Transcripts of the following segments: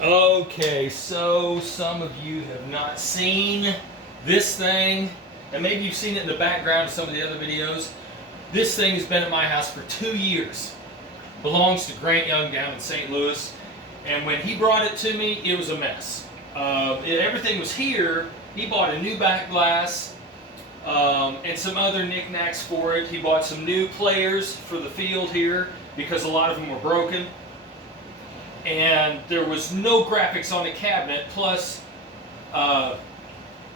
Okay, so some of you have not seen this thing, and maybe you've seen it in the background of some of the other videos. This thing has been at my house for 2 years. Belongs to Grant Young down in St. Louis, and when he brought it to me, it was a mess. Everything was here. He bought a new back glass and some other knickknacks for it. He bought some new players for the field here because a lot of them were broken. And there was no graphics on the cabinet, plus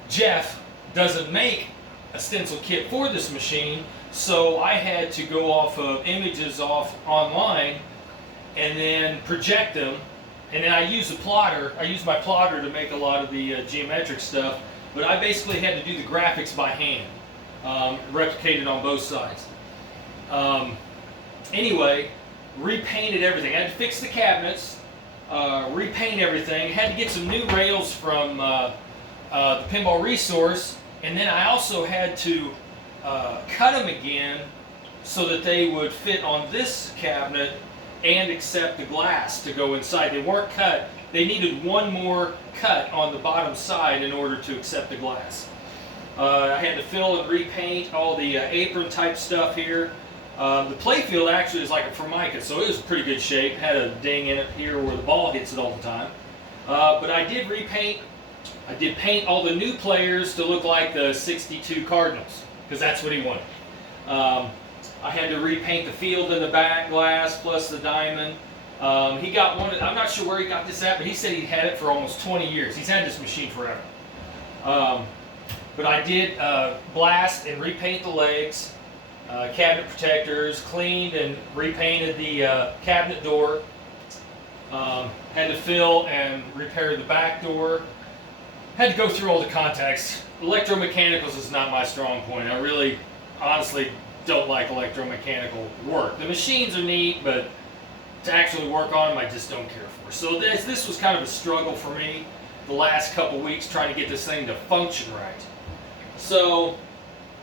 Jeff doesn't make a stencil kit for this machine, so I had to go off of images off online and then project them, and then I use a plotter. I use my plotter to make a lot of the geometric stuff, but I basically had to do the graphics by hand, replicated on both sides. Anyway, repainted everything. I had to fix the cabinets, repaint everything. Had to get some new rails from the Pinball Resource, and then I also had to cut them again so that they would fit on this cabinet and accept the glass to go inside. They weren't cut. They needed one more cut on the bottom side in order to accept the glass. I had to fill and repaint all the apron type stuff here. The playfield actually is like a Formica, so it was in pretty good shape. Had a ding in it here where the ball hits it all the time. But I did repaint. I did paint all the new players to look like the '62 Cardinals, because that's what he wanted. I had to repaint the field in the back glass plus the diamond. He got one. I'm not sure where he got this at, but he said he had it for almost 20 years. He's had this machine forever. But I did blast and repaint the legs. Cabinet protectors, cleaned and repainted the cabinet door. Had to fill and repair the back door. Had to go through all the contacts. Electromechanicals is not my strong point. I really, honestly, don't like electromechanical work. The machines are neat, but to actually work on them, I just don't care for. So this was kind of a struggle for me the last couple weeks trying to get this thing to function right. So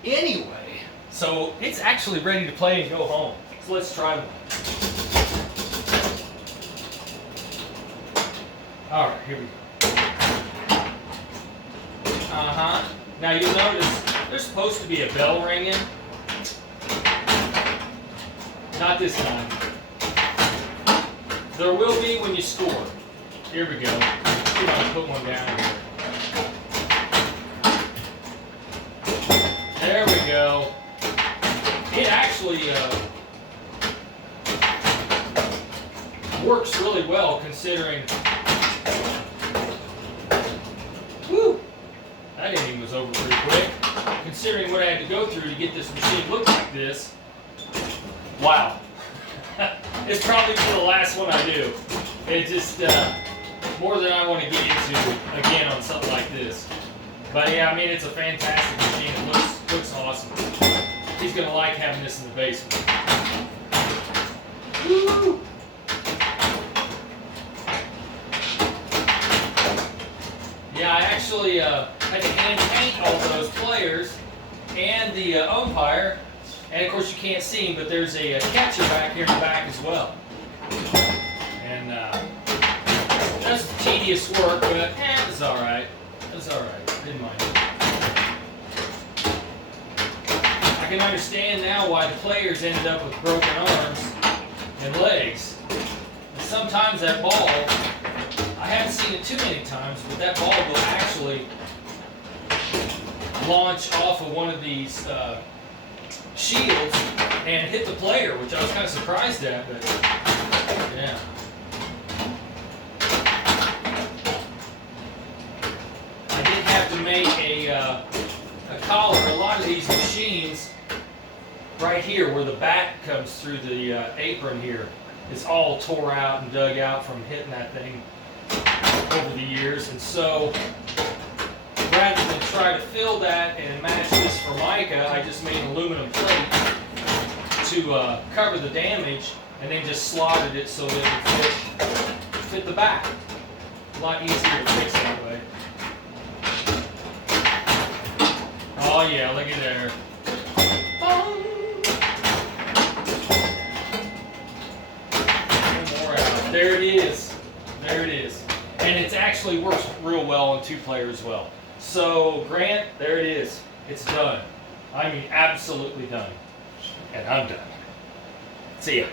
anyway, so it's actually ready to play and go home. So let's try one. All right, here we go. Now you'll notice there's supposed to be a bell ringing. Not this time. There will be when you score. Here we go. I'll put one down here. There we go. It actually works really well considering. Woo! That inning was over pretty quick. Considering what I had to go through to get this machine to look like this. Wow. It's probably the last one I do. It's just more than I want to get into again on something like this. But yeah, I mean, it's a fantastic machine. It looks awesome. He's going to like having this in the basement. Woo! Yeah, I actually had to hand paint all those players and the umpire. And of course you can't see him, but there's a catcher back here in the back as well. And that's tedious work, but it's all right. It's all right. Didn't mind it. I can understand now why the players ended up with broken arms and legs. And sometimes that ball, I haven't seen it too many times, but that ball will actually launch off of one of these shields and hit the player, which I was kind of surprised at, but yeah. I did have to make a collar. A lot of these machines right here where the back comes through the apron here, it's all tore out and dug out from hitting that thing over the years, and so rather than try to fill that and match this Formica, I just made an aluminum plate to cover the damage, and then just slotted it so that it would fit the back. A lot easier to fix that way. Oh yeah, look at there. More out. There it is. There it is. it actually works real well on 2-player as well. So Grant, there it is. It's done. I mean, absolutely done. And I'm done. See ya.